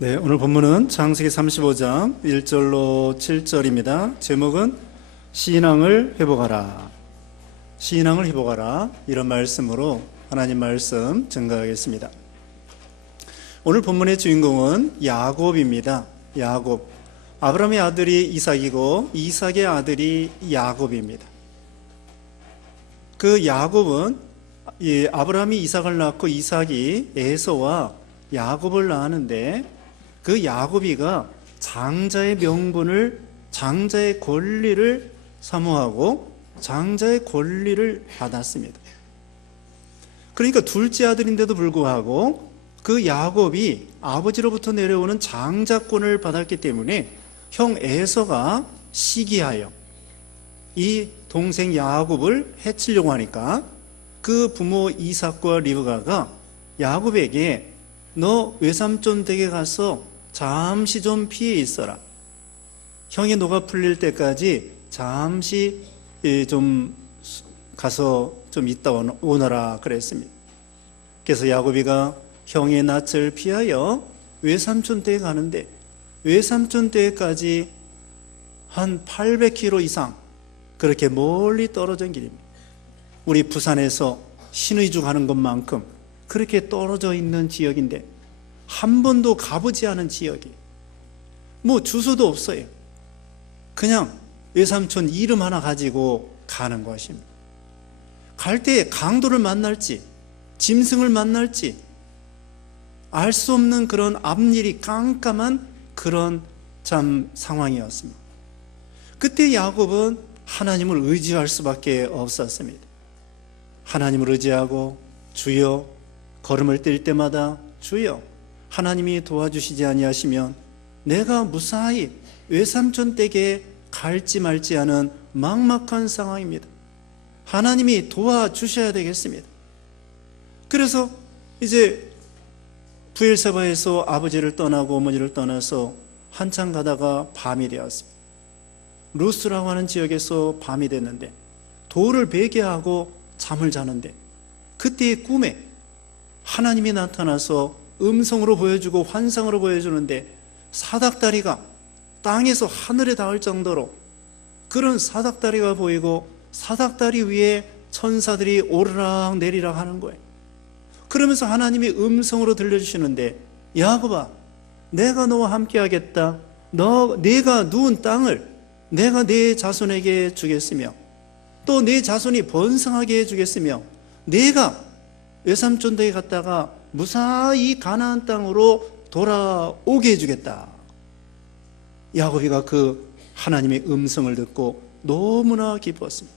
네, 오늘 본문은 창세기 35장 1절로 7절입니다. 제목은 신앙을 회복하라. 신앙을 회복하라. 이런 말씀으로 하나님 말씀 증거하겠습니다. 오늘 본문의 주인공은 야곱입니다. 야곱. 아브라함의 아들이 이삭이고 이삭의 아들이 야곱입니다. 그 야곱은 아브라함이 이삭을 낳고 이삭이 에서와 야곱을 낳았는데 그 야곱이가 장자의 명분을, 장자의 권리를 사모하고 장자의 권리를 받았습니다. 그러니까 둘째 아들인데도 불구하고 그 야곱이 아버지로부터 내려오는 장자권을 받았기 때문에 형 에서가 시기하여 이 동생 야곱을 해치려고 하니까 그 부모 이삭과 리브가가 야곱에게 너 외삼촌 댁에 가서 잠시 좀 피해 있어라. 형의 노가 풀릴 때까지 잠시 좀 가서 좀 있다 오너라 그랬습니다. 그래서 야곱이가 형의 낯을 피하여 외삼촌 댁에 가는데 외삼촌 댁까지 한 800km 이상 그렇게 멀리 떨어진 길입니다. 우리 부산에서 신의주 가는 것만큼 그렇게 떨어져 있는 지역인데 한 번도 가보지 않은 지역이에요. 뭐 주소도 없어요. 그냥 외삼촌 이름 하나 가지고 가는 것입니다. 갈 때 강도를 만날지 짐승을 만날지 알 수 없는 그런 앞일이 깜깜한 그런 참 상황이었습니다. 그때 야곱은 하나님을 의지할 수밖에 없었습니다. 하나님을 의지하고 주여, 걸음을 뛸 때마다 주여, 하나님이 도와주시지 아니하시면 내가 무사히 외삼촌 댁에 갈지 말지 하는 막막한 상황입니다. 하나님이 도와주셔야 되겠습니다. 그래서 이제 부엘세바에서 아버지를 떠나고 어머니를 떠나서 한참 가다가 밤이 되었습니다. 루스라고 하는 지역에서 밤이 됐는데 돌을 베게 하고 잠을 자는데 그때의 꿈에 하나님이 나타나서 음성으로 보여주고 환상으로 보여주는데 사닥다리가 땅에서 하늘에 닿을 정도로 그런 사닥다리가 보이고 사닥다리 위에 천사들이 오르락 내리락 하는 거예요. 그러면서 하나님이 음성으로 들려주시는데 야곱아, 내가 너와 함께 하겠다. 내가 누운 땅을 내가 네 자손에게 주겠으며 또 네 자손이 번성하게 해주겠으며 내가 외삼촌 댁에 갔다가 무사히 가나안 땅으로 돌아오게 해주겠다. 야곱이가 그 하나님의 음성을 듣고 너무나 기뻤습니다.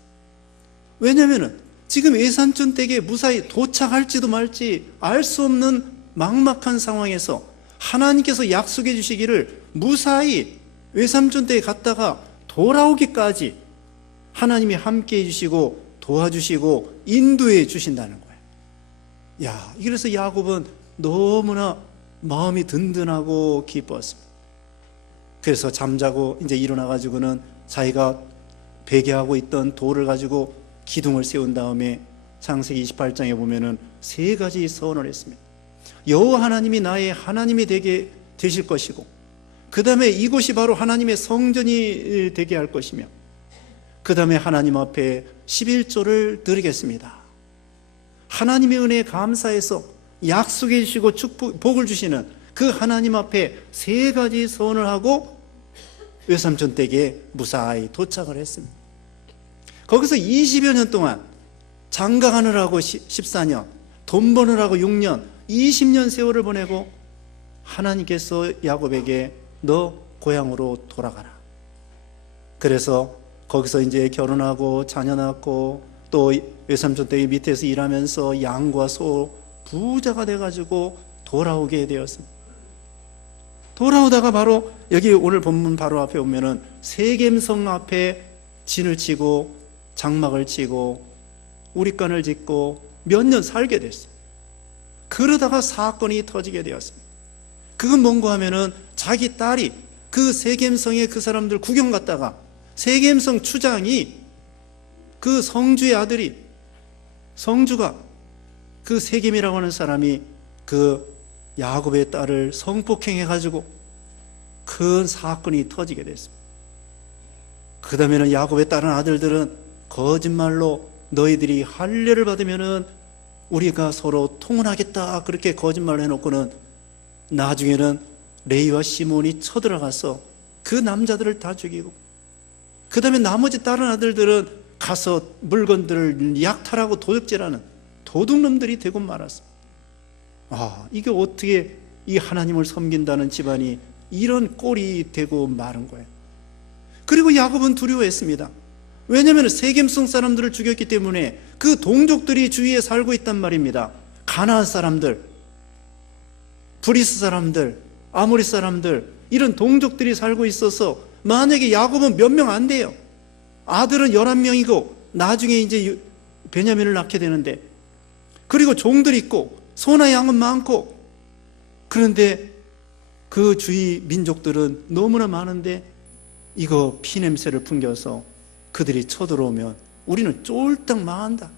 왜냐하면 지금 외삼촌 댁에 무사히 도착할지도 말지 알 수 없는 막막한 상황에서 하나님께서 약속해 주시기를 무사히 외삼촌 댁에 갔다가 돌아오기까지 하나님이 함께 해주시고 도와주시고 인도해 주신다는 거예요. 야, 그래서 야곱은 너무나 마음이 든든하고 기뻤습니다. 그래서 잠자고 이제 일어나가지고는 자기가 베개하고 있던 돌을 가지고 기둥을 세운 다음에 창세기 28장에 보면은 세 가지 서원을 했습니다. 여호와 하나님이 나의 하나님이 되실 것이고 그 다음에 이곳이 바로 하나님의 성전이 되게 할 것이며 그 다음에 하나님 앞에 11조를 드리겠습니다. 하나님의 은혜에 감사해서 약속해 주시고 복을 주시는 그 하나님 앞에 세 가지 서원을 하고 외삼촌 댁에 무사히 도착을 했습니다. 거기서 20여 년 동안 장가가느라고 14년, 돈 버느라고 6년, 20년 세월을 보내고 하나님께서 야곱에게 너 고향으로 돌아가라. 그래서 거기서 이제 결혼하고 자녀 낳고 또 외삼촌 댁 밑에서 일하면서 양과 소 부자가 돼가지고 돌아오게 되었습니다. 돌아오다가 바로 여기 오늘 본문 바로 앞에 오면은 세겜성 앞에 진을 치고 장막을 치고 우릿관을 짓고 몇 년 살게 됐어요. 그러다가 사건이 터지게 되었습니다. 그건 뭔가 하면은 자기 딸이 그 세겜성에 그 사람들 구경 갔다가 세겜성 추장이 그 성주의 아들이 성주가 그 세겜이라고 하는 사람이 그 야곱의 딸을 성폭행해가지고 큰 사건이 터지게 됐습니다. 그 다음에는 야곱의 다른 아들들은 거짓말로 너희들이 할례를 받으면은 우리가 서로 통혼하겠다 그렇게 거짓말을 해놓고는 나중에는 레위와 시몬이 쳐들어가서 그 남자들을 다 죽이고, 그 다음에 나머지 다른 아들들은 가서 물건들을 약탈하고 도둑질하는 도둑놈들이 되고 말았습니다. 이게 어떻게 이 하나님을 섬긴다는 집안이 이런 꼴이 되고 마른 거예요. 그리고 야곱은 두려워했습니다. 왜냐하면 세겜성 사람들을 죽였기 때문에 그 동족들이 주위에 살고 있단 말입니다. 가나안 사람들, 브리스 사람들, 아모리 사람들, 이런 동족들이 살고 있어서 만약에 야곱은 몇 명 안 돼요. 아들은 11명이고 나중에 이제 베냐민을 낳게 되는데, 그리고 종들 있고 소나 양은 많고, 그런데 그 주위 민족들은 너무나 많은데 이거 피냄새를 풍겨서 그들이 쳐들어오면 우리는 쫄딱 망한다.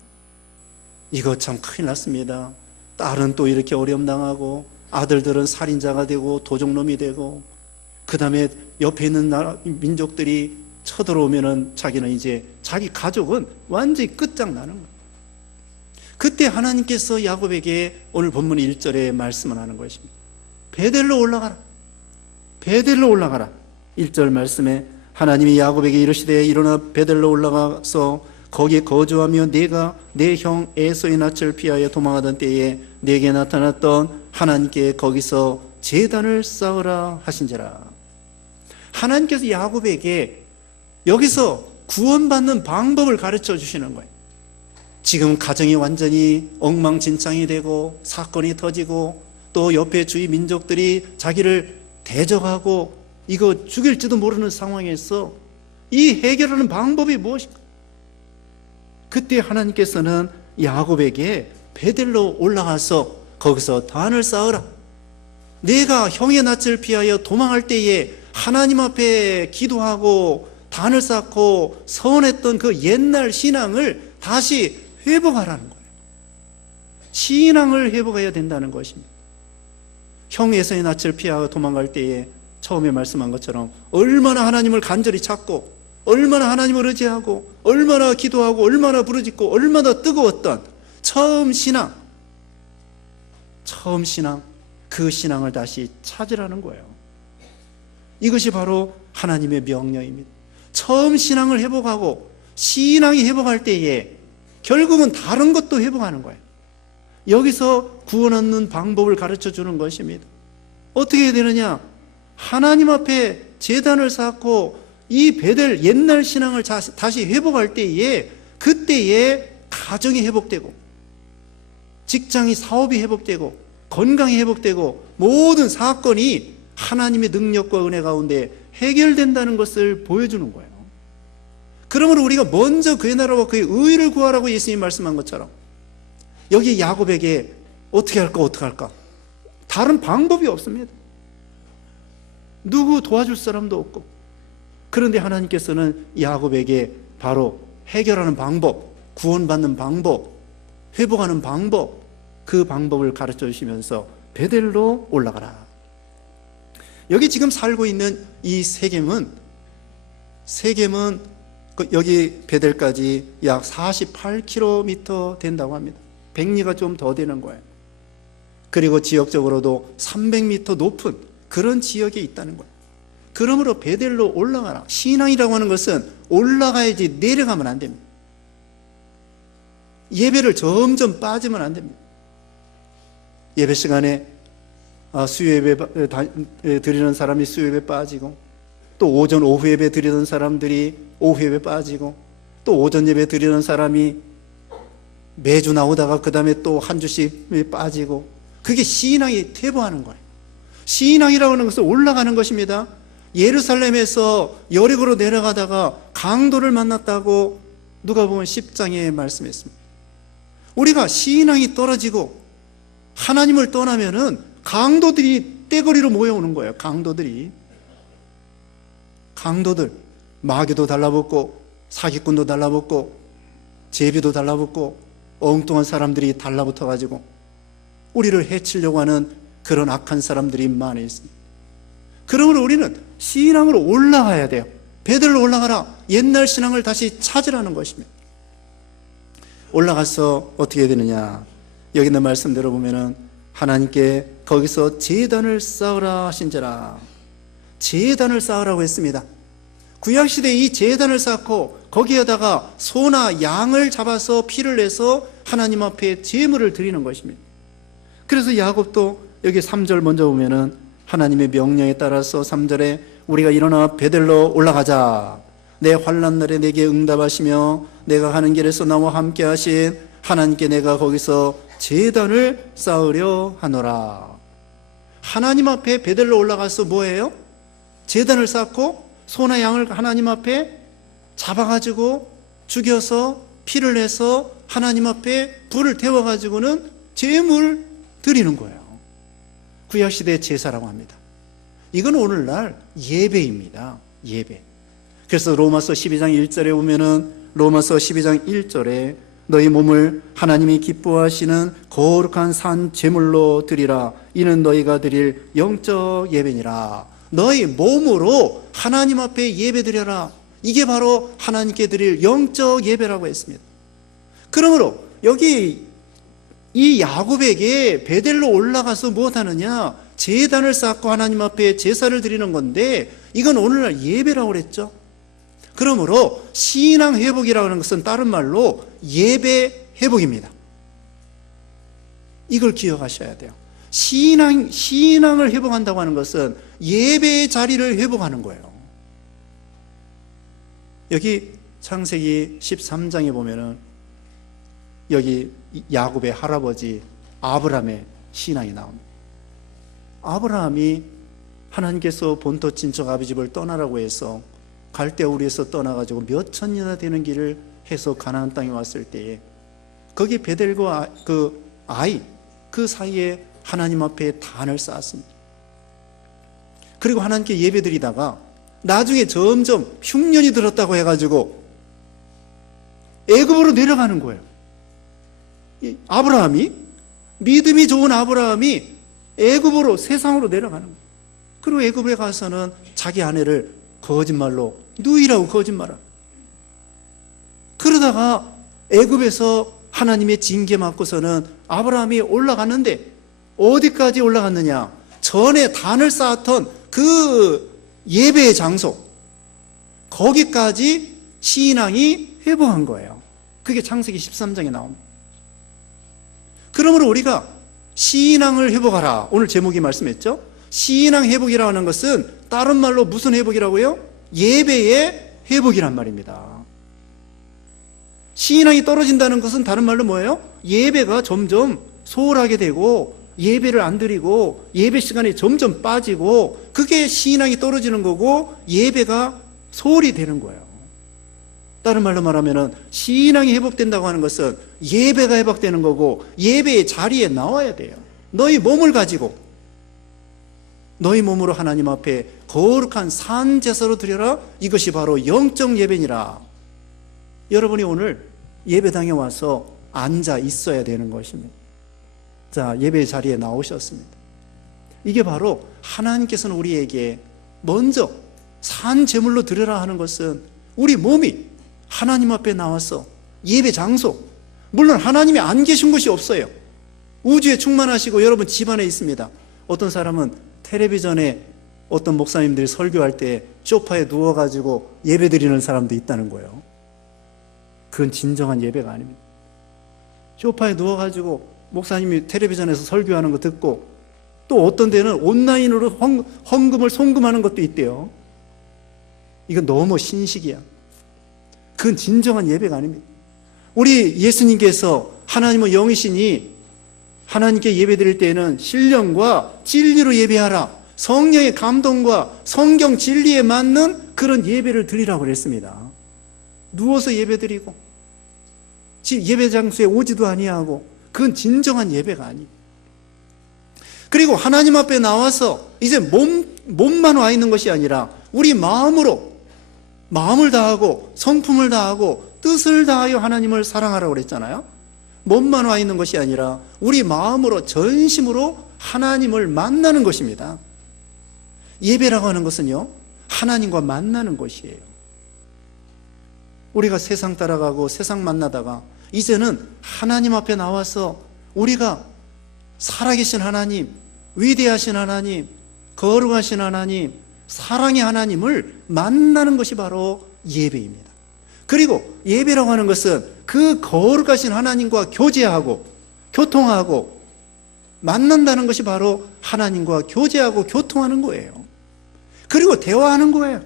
이거 참 큰일 났습니다. 딸은 또 이렇게 어려움당하고 아들들은 살인자가 되고 도적놈이 되고, 그 다음에 옆에 있는 민족들이 쳐들어오면은 자기는 이제 자기 가족은 완전히 끝장나는 거예요. 그때 하나님께서 야곱에게 오늘 본문 1절에 말씀을 하는 것입니다. 베델로 올라가라. 베델로 올라가라. 1절 말씀에 하나님이 야곱에게 이르시되 일어나 베델로 올라가서 거기에 거주하며 내가 내 형 에서의 낯을 피하여 도망하던 때에 내게 나타났던 하나님께 거기서 제단을 쌓으라 하신지라. 하나님께서 야곱에게 여기서 구원받는 방법을 가르쳐 주시는 거예요. 지금 가정이 완전히 엉망진창이 되고 사건이 터지고 또 옆에 주위 민족들이 자기를 대적하고 이거 죽일지도 모르는 상황에서 이 해결하는 방법이 무엇인가? 그때 하나님께서는 야곱에게 베델로 올라가서 거기서 단을 쌓으라. 내가 형의 낯을 피하여 도망할 때에 하나님 앞에 기도하고 단을 쌓고 서원했던 그 옛날 신앙을 다시 회복하라는 거예요. 신앙을 회복해야 된다는 것입니다. 형 에서의 낯을 피하고 도망갈 때에 처음에 말씀한 것처럼 얼마나 하나님을 간절히 찾고 얼마나 하나님을 의지하고 얼마나 기도하고 얼마나 부르짖고 얼마나 뜨거웠던 처음 신앙, 그 신앙을 다시 찾으라는 거예요. 이것이 바로 하나님의 명령입니다. 처음 신앙을 회복하고 신앙이 회복할 때에 결국은 다른 것도 회복하는 거예요. 여기서 구원 얻는 방법을 가르쳐 주는 것입니다. 어떻게 해야 되느냐? 하나님 앞에 제단을 쌓고 이 베델 옛날 신앙을 다시 회복할 때에 그때에 가정이 회복되고 직장이 사업이 회복되고 건강이 회복되고 모든 사건이 하나님의 능력과 은혜 가운데 해결된다는 것을 보여주는 거예요. 그러므로 우리가 먼저 그의 나라와 그의 의를 구하라고 예수님이 말씀한 것처럼 여기 야곱에게 어떻게 할까? 다른 방법이 없습니다. 누구 도와줄 사람도 없고. 그런데 하나님께서는 야곱에게 바로 해결하는 방법, 구원받는 방법, 회복하는 방법, 그 방법을 가르쳐 주시면서 베델로 올라가라. 여기 지금 살고 있는 이 세겜은 여기 베델까지 약 48km 된다고 합니다. 백리가 좀 더 되는 거예요. 그리고 지역적으로도 300m 높은 그런 지역에 있다는 거예요. 그러므로 베델로 올라가라. 신앙이라고 하는 것은 올라가야지 내려가면 안 됩니다. 예배를 점점 빠지면 안 됩니다. 예배 시간에 수요예배 드리는 사람이 수요예배 빠지고, 또 오전 오후 예배 드리던 사람들이 오후 예배 빠지고, 또 오전 예배 드리는 사람이 매주 나오다가 그 다음에 또 한 주씩 빠지고, 그게 신앙이 퇴보하는 거예요. 신앙이라고 하는 것은 올라가는 것입니다. 예루살렘에서 여리고로 내려가다가 강도를 만났다고 누가복음 10장에 말씀했습니다. 우리가 신앙이 떨어지고 하나님을 떠나면은 강도들이 떼거리로 모여오는 거예요. 강도들 마귀도 달라붙고 사기꾼도 달라붙고 제비도 달라붙고 엉뚱한 사람들이 달라붙어 가지고 우리를 해치려고 하는 그런 악한 사람들이 많이 있습니다. 그러므로 우리는 신앙으로 올라가야 돼요. 베들로 올라가라. 옛날 신앙을 다시 찾으라는 것입니다. 올라가서 어떻게 되느냐? 여기 있는 말씀대로 보면은 하나님께 거기서 제단을 쌓으라 하신지라. 제단을 쌓으라고 했습니다. 구약시대에 이 제단을 쌓고 거기에다가 소나 양을 잡아서 피를 내서 하나님 앞에 제물을 드리는 것입니다. 그래서 야곱도 여기 3절 먼저 보면은 하나님의 명령에 따라서 3절에 우리가 일어나 베델로 올라가자. 내 환난 날에 내게 응답하시며 내가 가는 길에서 나와 함께 하신 하나님께 내가 거기서 제단을 쌓으려 하노라. 하나님 앞에 베델로 올라가서 뭐예요? 제단을 쌓고 소나 양을 하나님 앞에 잡아가지고 죽여서 피를 내서 하나님 앞에 불을 태워가지고는 제물 드리는 거예요. 구약시대의 제사라고 합니다. 이건 오늘날 예배입니다. 예배. 그래서 로마서 12장 1절에 보면은 로마서 12장 1절에 너희 몸을 하나님이 기뻐하시는 거룩한 산 제물로 드리라. 이는 너희가 드릴 영적 예배니라. 너희 몸으로 하나님 앞에 예배 드려라. 이게 바로 하나님께 드릴 영적 예배라고 했습니다. 그러므로 여기 이 야곱에게 베델로 올라가서 무엇하느냐? 제단을 쌓고 하나님 앞에 제사를 드리는 건데 이건 오늘날 예배라고 그랬죠. 그러므로 신앙 회복이라고 하는 것은 다른 말로 예배 회복입니다. 이걸 기억하셔야 돼요. 신앙을 회복한다고 하는 것은 예배의 자리를 회복하는 거예요. 여기 창세기 13장에 보면은 여기 야곱의 할아버지 아브라함의 신앙이 나옵니다. 아브라함이 하나님께서 본토 친척 아비 집을 떠나라고 해서 갈대아 우리에서 떠나가지고 몇 천년이나 되는 길을 해서 가나안 땅에 왔을 때에 거기 베델과 그 사이에 하나님 앞에 단을 쌓았습니다. 그리고 하나님께 예배드리다가 나중에 점점 흉년이 들었다고 해가지고 애굽으로 내려가는 거예요. 아브라함이, 믿음이 좋은 아브라함이 애굽으로, 세상으로 내려가는 거예요. 그리고 애굽에 가서는 자기 아내를 거짓말로 누이라고 거짓말을. 그러다가 애굽에서 하나님의 징계 맞고서는 아브라함이 올라갔는데 어디까지 올라갔느냐? 전에 단을 쌓았던 그 예배의 장소, 거기까지 신앙이 회복한 거예요. 그게 창세기 13장에 나옵니다. 그러므로 우리가 신앙을 회복하라. 오늘 제목이 말씀했죠? 신앙 회복이라고 하는 것은 다른 말로 무슨 회복이라고요? 예배의 회복이란 말입니다. 신앙이 떨어진다는 것은 다른 말로 뭐예요? 예배가 점점 소홀하게 되고 예배를 안 드리고 예배 시간이 점점 빠지고 그게 신앙이 떨어지는 거고 예배가 소홀히 되는 거예요. 다른 말로 말하면 신앙이 회복된다고 하는 것은 예배가 회복되는 거고 예배의 자리에 나와야 돼요. 너희 몸을 가지고 너희 몸으로 하나님 앞에 거룩한 산 제사로 드려라. 이것이 바로 영적 예배니라. 여러분이 오늘 예배당에 와서 앉아 있어야 되는 것입니다. 자, 예배 자리에 나오셨습니다. 이게 바로 하나님께서는 우리에게 먼저 산 제물로 드려라 하는 것은 우리 몸이 하나님 앞에 나와서 예배 장소, 물론 하나님이 안 계신 곳이 없어요. 우주에 충만하시고 여러분 집안에 있습니다. 어떤 사람은 텔레비전에 어떤 목사님들이 설교할 때 소파에 누워가지고 예배 드리는 사람도 있다는 거예요. 그건 진정한 예배가 아닙니다. 소파에 누워가지고 목사님이 텔레비전에서 설교하는 거 듣고 또 어떤 데는 온라인으로 헌금을 송금하는 것도 있대요. 이건 너무 신식이야. 그건 진정한 예배가 아닙니다. 우리 예수님께서 하나님은 영이시니 하나님께 예배드릴 때에는 신령과 진리로 예배하라. 성령의 감동과 성경 진리에 맞는 그런 예배를 드리라고 그랬습니다. 누워서 예배드리고 예배 장소에 오지도 아니하고 그건 진정한 예배가 아니에요. 그리고 하나님 앞에 나와서 이제 몸만 와 있는 것이 아니라 우리 마음으로 마음을 다하고 성품을 다하고 뜻을 다하여 하나님을 사랑하라고 그랬잖아요. 몸만 와 있는 것이 아니라 우리 마음으로 전심으로 하나님을 만나는 것입니다. 예배라고 하는 것은요, 하나님과 만나는 것이에요. 우리가 세상 따라가고 세상 만나다가 이제는 하나님 앞에 나와서 우리가 살아계신 하나님, 위대하신 하나님, 거룩하신 하나님, 사랑의 하나님을 만나는 것이 바로 예배입니다. 그리고 예배라고 하는 것은 그 거룩하신 하나님과 교제하고 교통하고 만난다는 것이 바로 하나님과 교제하고 교통하는 거예요. 그리고 대화하는 거예요.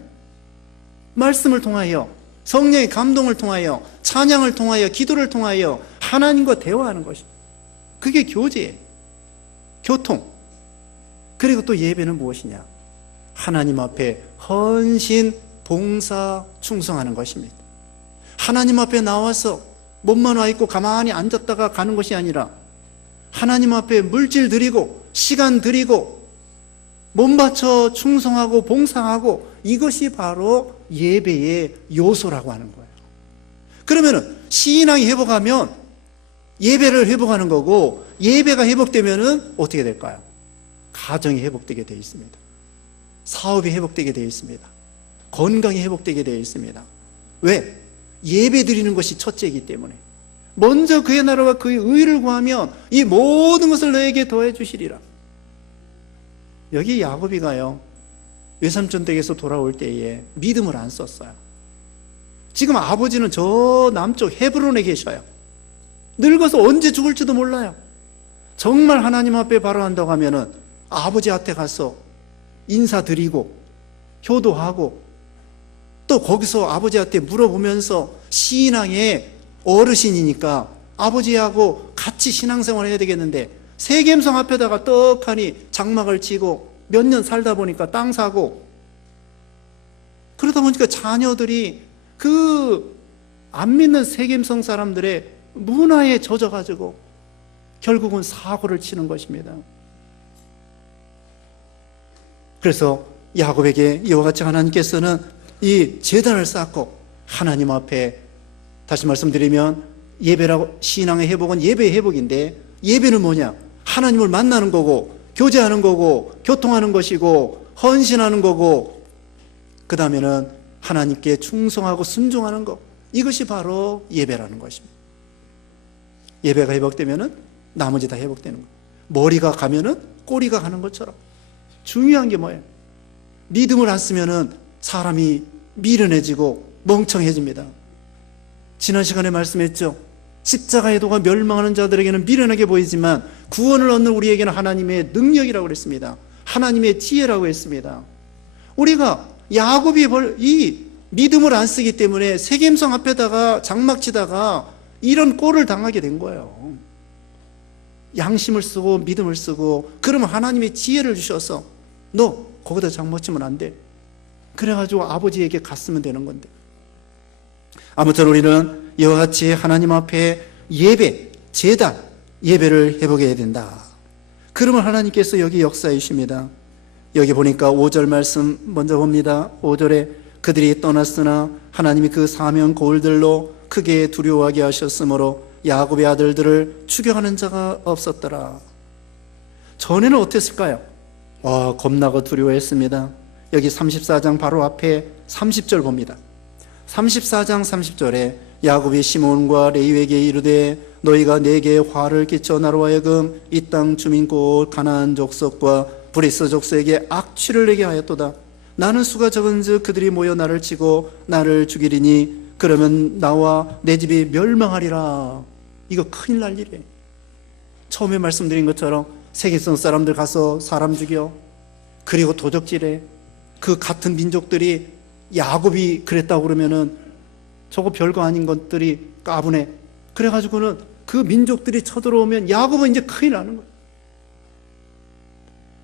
말씀을 통하여, 성령의 감동을 통하여, 찬양을 통하여, 기도를 통하여 하나님과 대화하는 것입니다. 그게 교제예요. 교통. 그리고 또 예배는 무엇이냐? 하나님 앞에 헌신, 봉사, 충성하는 것입니다. 하나님 앞에 나와서 몸만 와 있고 가만히 앉았다가 가는 것이 아니라 하나님 앞에 물질 드리고 시간 드리고 몸 바쳐 충성하고 봉사하고, 이것이 바로 예배의 요소라고 하는 거예요. 그러면은 신앙이 회복하면 예배를 회복하는 거고, 예배가 회복되면은 어떻게 될까요? 가정이 회복되게 되어 있습니다. 사업이 회복되게 되어 있습니다. 건강이 회복되게 되어 있습니다. 왜? 예배 드리는 것이 첫째이기 때문에. 먼저 그의 나라와 그의 의를 구하면 이 모든 것을 너에게 더해 주시리라. 여기 야곱이가요, 외삼촌 댁에서 돌아올 때에 믿음을 안 썼어요. 지금 아버지는 저 남쪽 헤브론에 계셔요. 늙어서 언제 죽을지도 몰라요. 정말 하나님 앞에 바로 한다고 하면은 아버지한테 가서 인사드리고 효도하고 또 거기서 아버지한테 물어보면서, 신앙의 어르신이니까 아버지하고 같이 신앙생활을 해야 되겠는데, 세겜성 앞에다가 떡하니 장막을 치고 몇 년 살다 보니까 땅 사고, 그러다 보니까 자녀들이 그 안 믿는 세겜성 사람들의 문화에 젖어가지고 결국은 사고를 치는 것입니다. 그래서 야곱에게 이와 같이 하나님께서는 이 제단을 쌓고 하나님 앞에, 다시 말씀드리면 예배라고, 신앙의 회복은 예배의 회복인데, 예배는 뭐냐? 하나님을 만나는 거고 교제하는 거고 교통하는 것이고 헌신하는 거고, 그 다음에는 하나님께 충성하고 순종하는 것, 이것이 바로 예배라는 것입니다. 예배가 회복되면은 나머지 다 회복되는 거예요. 머리가 가면은 꼬리가 가는 것처럼. 중요한 게 뭐예요? 믿음을 안 쓰면은 사람이 미련해지고 멍청해집니다. 지난 시간에 말씀했죠. 십자가의 도가 멸망하는 자들에게는 미련하게 보이지만 구원을 얻는 우리에게는 하나님의 능력이라고 그랬습니다. 하나님의 지혜라고 했습니다. 우리가 야곱이 이 믿음을 안 쓰기 때문에 세겜성 앞에다가 장막치다가 이런 꼴을 당하게 된 거예요. 양심을 쓰고 믿음을 쓰고, 그러면 하나님의 지혜를 주셔서 너 거기다 장막치면 안 돼. 그래가지고 아버지에게 갔으면 되는 건데. 아무튼 우리는 이와 같이 하나님 앞에 예배, 제단, 예배를 해보게 해야 된다. 그러면 하나님께서 여기 역사해 주십니다. 여기 보니까 5절 말씀 먼저 봅니다. 5절에 그들이 떠났으나 하나님이 그 사명 고을들로 크게 두려워하게 하셨으므로 야곱의 아들들을 추격하는 자가 없었더라. 전에는 어땠을까요? 겁나고 두려워했습니다. 여기 34장 바로 앞에 30절 봅니다. 34장 30절에 야곱이 시몬과 레위에게 이르되 너희가 내게 화를 끼쳐 나로 하여금 이 땅 주민 곧 가나안 족속과 브리스 족속에게 악취를 내게 하였도다. 나는 수가 적은즉 그들이 모여 나를 치고 나를 죽이리니 그러면 나와 내 집이 멸망하리라. 이거 큰일 날 일이에요. 처음에 말씀드린 것처럼 세계성 사람들 가서 사람 죽여, 그리고 도적질해. 그 같은 민족들이 야곱이 그랬다고 그러면은 저거 별거 아닌 것들이 까부네. 그래가지고는 그 민족들이 쳐들어오면 야곱은 이제 큰일 나는 거예요.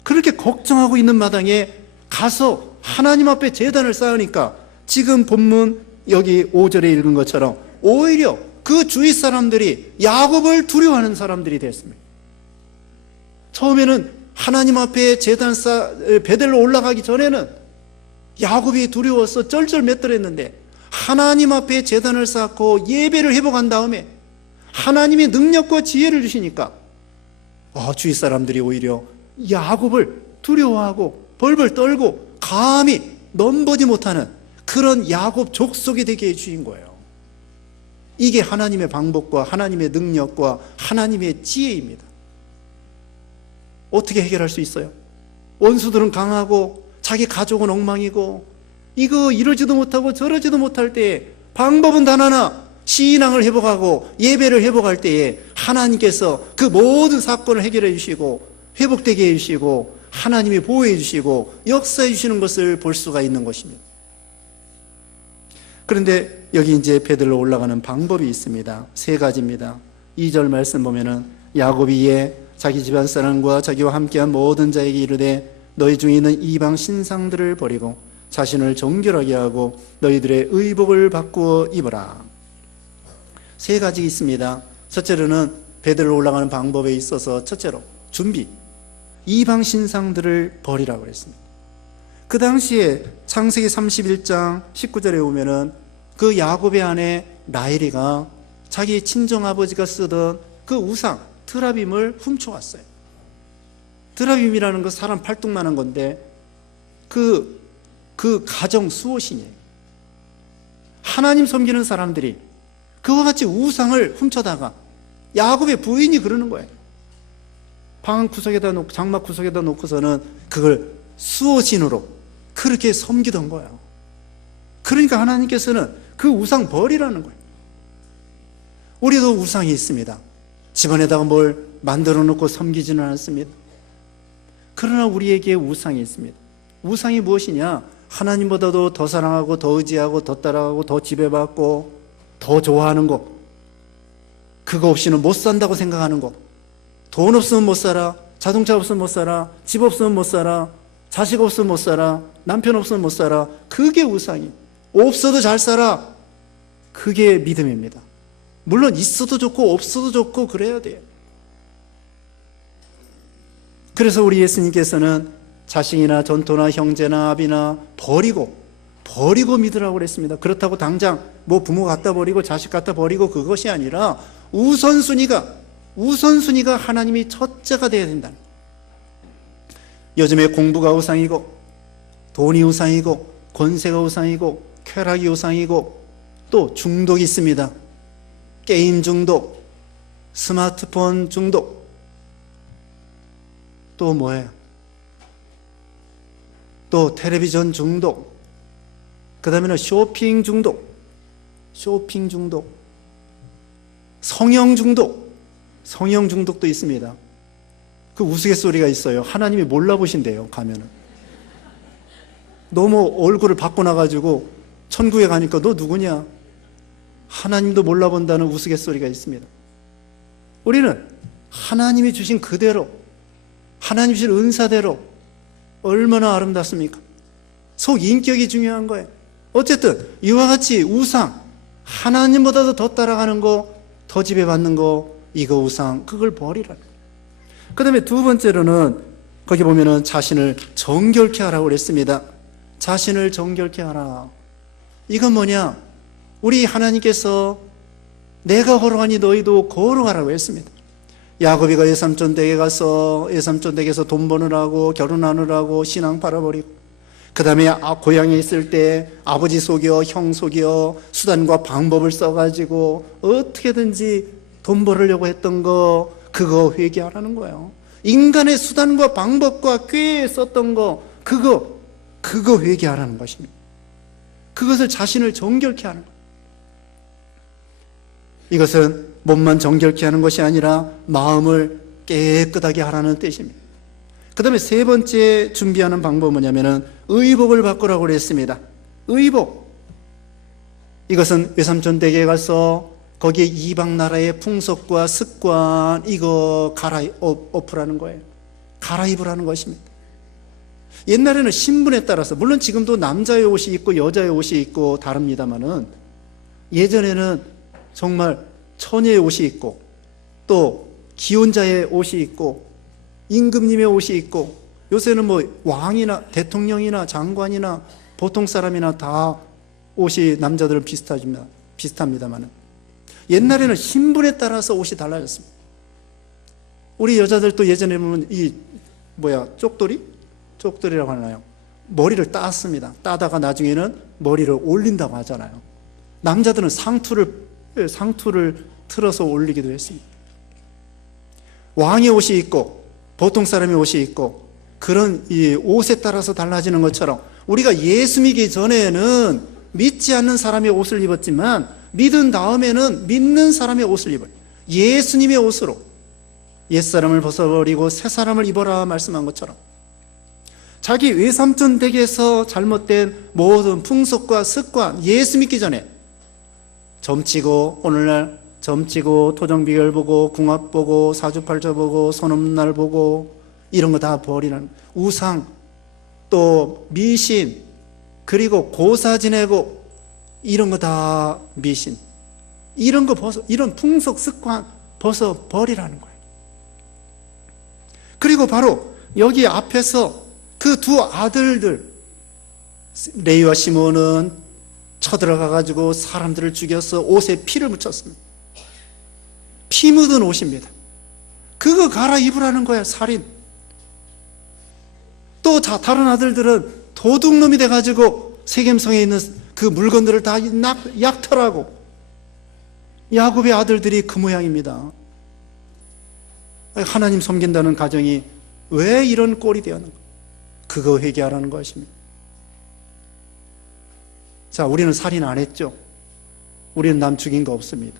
그렇게 걱정하고 있는 마당에 가서 하나님 앞에 제단을 쌓으니까 지금 본문 여기 5절에 읽은 것처럼 오히려 그 주위 사람들이 야곱을 두려워하는 사람들이 됐습니다. 처음에는 하나님 앞에 제단 베델로 올라가기 전에는 야곱이 두려워서 쩔쩔맸더랬는데 하나님 앞에 제단을 쌓고 예배를 회복한 다음에 하나님의 능력과 지혜를 주시니까 주위 사람들이 오히려 야곱을 두려워하고 벌벌 떨고 감히 넘보지 못하는 그런 야곱 족속이 되게 해주신 거예요. 이게 하나님의 방법과 하나님의 능력과 하나님의 지혜입니다. 어떻게 해결할 수 있어요? 원수들은 강하고 자기 가족은 엉망이고 이거 이러지도 못하고 저러지도 못할 때에 방법은 단 하나, 신앙을 회복하고 예배를 회복할 때에 하나님께서 그 모든 사건을 해결해 주시고 회복되게 해주시고 하나님이 보호해 주시고 역사해 주시는 것을 볼 수가 있는 것입니다. 그런데 여기 이제 베들로 올라가는 방법이 있습니다. 3가지입니다. 2절 말씀 보면은 야곱이 이에 자기 집안 사람과 자기와 함께한 모든 자에게 이르되 너희 중에 있는 이방 신상들을 버리고 자신을 정결하게 하고 너희들의 의복을 바꾸어 입어라. 3가지 있습니다. 첫째로는 베들로 올라가는 방법에 있어서 첫째로 준비, 이방 신상들을 버리라고 그랬습니다. 그 당시에 창세기 31장 19절에 보면은 그 야곱의 아내 라헬이가 자기 친정아버지가 쓰던 그 우상 드라빔을 훔쳐왔어요. 드라빔이라는 거 사람 팔뚝만한 건데 그 가정 수호신이에요. 하나님 섬기는 사람들이 그와 같이 우상을 훔쳐다가 야곱의 부인이 그러는 거예요. 방 구석에다 놓고 장막 구석에다 놓고서는 그걸 수호신으로 그렇게 섬기던 거예요. 그러니까 하나님께서는 그 우상 버리라는 거예요. 우리도 우상이 있습니다. 집안에다가 뭘 만들어 놓고 섬기지는 않습니다. 그러나 우리에게 우상이 있습니다. 우상이 무엇이냐? 하나님보다도 더 사랑하고 더 의지하고 더 따라가고 더 지배받고 더 좋아하는 것, 그거 없이는 못 산다고 생각하는 것, 돈 없으면 못 살아, 자동차 없으면 못 살아, 집 없으면 못 살아, 자식 없으면 못 살아, 남편 없으면 못 살아. 그게 우상이. 없어도 잘 살아. 그게 믿음입니다. 물론 있어도 좋고 없어도 좋고 그래야 돼요. 그래서 우리 예수님께서는 자식이나 전토나 형제나 아비나 버리고 믿으라고 그랬습니다. 그렇다고 당장 뭐 부모 갖다 버리고 자식 갖다 버리고 그것이 아니라 우선순위가 하나님이 첫째가 되어야 된다는 거예요. 요즘에 공부가 우상이고 돈이 우상이고 권세가 우상이고 쾌락이 우상이고 또 중독이 있습니다. 게임 중독, 스마트폰 중독, 또 뭐예요? 또 텔레비전 중독, 그 다음에는 쇼핑 중독, 성형 중독도 있습니다. 그 우스갯소리가 있어요. 하나님이 몰라보신대요. 가면은 너무 얼굴을 바꿔놔가지고 천국에 가니까 너 누구냐? 하나님도 몰라본다는 우스갯소리가 있습니다. 우리는 하나님이 주신 그대로, 하나님 주신 은사대로 얼마나 아름답습니까? 속 인격이 중요한 거예요. 어쨌든 이와 같이 우상, 하나님보다도 더 따라가는 거, 더 지배받는 거, 이거 우상, 그걸 버리라는 거예요. 그 다음에 2번째로는 거기 보면은 자신을 정결케 하라고 그랬습니다. 자신을 정결케 하라. 이건 뭐냐? 우리 하나님께서 내가 걸어가니 너희도 걸어가라고 했습니다. 야곱이가 외삼촌 댁에 가서 외삼촌 댁에서 돈 버느라고 결혼하느라고 신앙 팔아버리고, 그 다음에 고향에 있을 때 아버지 속여 형 속여 수단과 방법을 써가지고 어떻게든지 돈 벌으려고 했던 거, 그거 회개하라는 거예요. 인간의 수단과 방법과 꾀에 썼던 거, 그거 회개하라는 것입니다. 그것을 자신을 정결케 하는 거예요. 이것은 몸만 정결케 하는 것이 아니라 마음을 깨끗하게 하라는 뜻입니다. 그 다음에 3번째 준비하는 방법은 뭐냐면은 의복을 바꾸라고 그랬습니다. 의복. 이것은 외삼촌 댁에 가서 거기에 이방 나라의 풍속과 습관, 이거 갈아엎으라는 거예요. 갈아입으라는 것입니다. 옛날에는 신분에 따라서, 물론 지금도 남자의 옷이 있고 여자의 옷이 있고 다릅니다만은, 예전에는 정말 처녀의 옷이 있고 또 기혼자의 옷이 있고 임금님의 옷이 있고, 요새는 뭐 왕이나 대통령이나 장관이나 보통 사람이나 다 옷이 남자들은 비슷합니다만은, 옛날에는 신분에 따라서 옷이 달라졌습니다. 우리 여자들도 예전에 보면 이 쪽돌이라고 하나요? 머리를 땄습니다. 따다가 나중에는 머리를 올린다고 하잖아요. 남자들은 상투를 틀어서 올리기도 했습니다. 왕의 옷이 있고 보통 사람의 옷이 있고 그런 이 옷에 따라서 달라지는 것처럼 우리가 예수 믿기 전에는 믿지 않는 사람의 옷을 입었지만 믿은 다음에는 믿는 사람의 옷을 입어요. 예수님의 옷으로 옛사람을 벗어버리고 새사람을 입어라 말씀한 것처럼 자기 외삼촌 댁에서 잘못된 모든 풍속과 습관, 예수 믿기 전에 점치고 오늘날 점치고 토정비결 보고 궁합 보고 사주팔자 보고 손없는 날 보고 이런 거 다 버리는 우상 또 미신 그리고 고사 지내고 이런 거 다 미신 이런 거 벗어 이런 풍속 습관 벗어 버리라는 거예요. 그리고 바로 여기 앞에서 그 두 아들들 레위와 시몬은 쳐들어가 가지고 사람들을 죽여서 옷에 피를 묻혔습니다. 피 묻은 옷입니다. 그거 갈아입으라는 거야. 살인. 또 다른 아들들은 도둑놈이 돼가지고 세겜성에 있는 그 물건들을 다 약탈하고 야곱의 아들들이 그 모양입니다. 하나님 섬긴다는 가정이 왜 이런 꼴이 되었는가? 그거 회개하라는 것입니다. 자, 우리는 살인 안 했죠. 우리는 남 죽인 거 없습니다.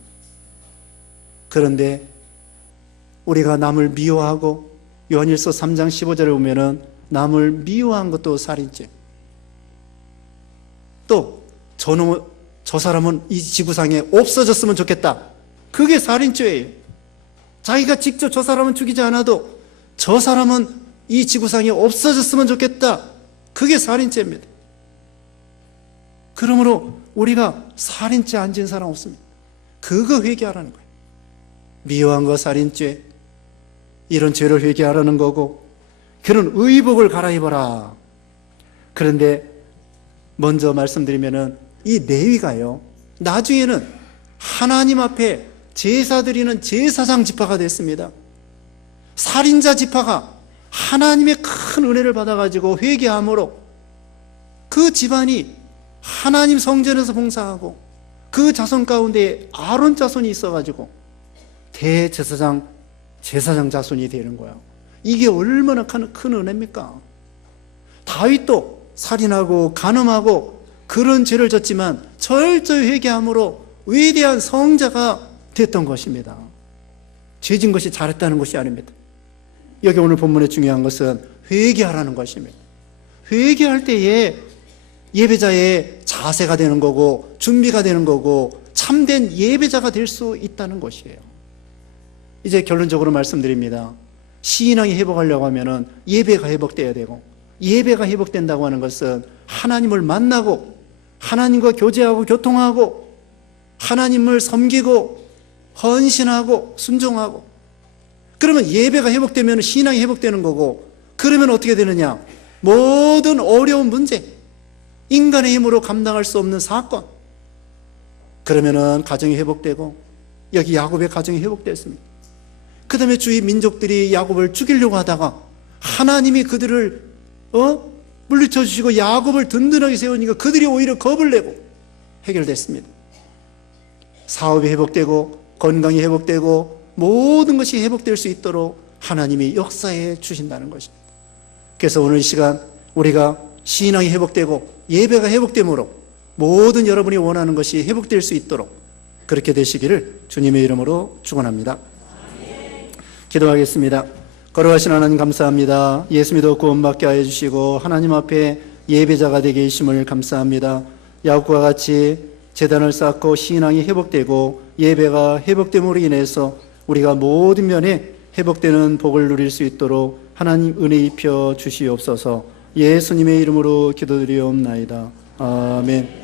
그런데 우리가 남을 미워하고 요한일서 3장 15절에 보면은 남을 미워한 것도 살인죄. 또 저 사람은 이 지구상에 없어졌으면 좋겠다. 그게 살인죄예요. 자기가 직접 저 사람은 죽이지 않아도 저 사람은 이 지구상에 없어졌으면 좋겠다. 그게 살인죄입니다. 그러므로 우리가 살인죄 안 지은 사람 없습니다. 그거 회개하라는 거예요. 미워한 거 살인죄, 이런 죄를 회개하라는 거고 그런 의복을 갈아입어라. 그런데 먼저 말씀드리면은 이 레위가요 나중에는 하나님 앞에 제사 드리는 제사장 지파가 됐습니다. 살인자 지파가 하나님의 큰 은혜를 받아가지고 회개함으로 그 집안이 하나님 성전에서 봉사하고 그 자손 가운데 아론 자손이 있어가지고 대제사장 자손이 되는 거예요. 이게 얼마나 큰 은혜입니까? 다윗도 살인하고 간음하고 그런 죄를 졌지만 철저히 회개함으로 위대한 성자가 됐던 것입니다. 죄진 것이 잘했다는 것이 아닙니다. 여기 오늘 본문의 중요한 것은 회개하라는 것입니다. 회개할 때에 예배자의 자세가 되는 거고 준비가 되는 거고 참된 예배자가 될 수 있다는 것이에요. 이제 결론적으로 말씀드립니다. 신앙이 회복하려고 하면은 예배가 회복돼야 되고 예배가 회복된다고 하는 것은 하나님을 만나고 하나님과 교제하고 교통하고 하나님을 섬기고 헌신하고 순종하고 그러면 예배가 회복되면 신앙이 회복되는 거고 그러면 어떻게 되느냐? 모든 어려운 문제 인간의 힘으로 감당할 수 없는 사건 그러면은 가정이 회복되고 여기 야곱의 가정이 회복됐습니다. 그 다음에 주위 민족들이 야곱을 죽이려고 하다가 하나님이 그들을 물리쳐 주시고 야곱을 든든하게 세우니까 그들이 오히려 겁을 내고 해결됐습니다. 사업이 회복되고 건강이 회복되고 모든 것이 회복될 수 있도록 하나님이 역사해 주신다는 것입니다. 그래서 오늘 이 시간 우리가 신앙이 회복되고 예배가 회복됨으로 모든 여러분이 원하는 것이 회복될 수 있도록 그렇게 되시기를 주님의 이름으로 축원합니다. 기도하겠습니다. 거룩하신 하나님 감사합니다. 예수 믿어 구원받게 하여 주시고 하나님 앞에 예배자가 되게 하심을 감사합니다. 야곱과 같이 제단을 쌓고 신앙이 회복되고 예배가 회복됨으로 인해서 우리가 모든 면에 회복되는 복을 누릴 수 있도록 하나님 은혜 입혀 주시옵소서. 예수님의 이름으로 기도드리옵나이다. 아멘.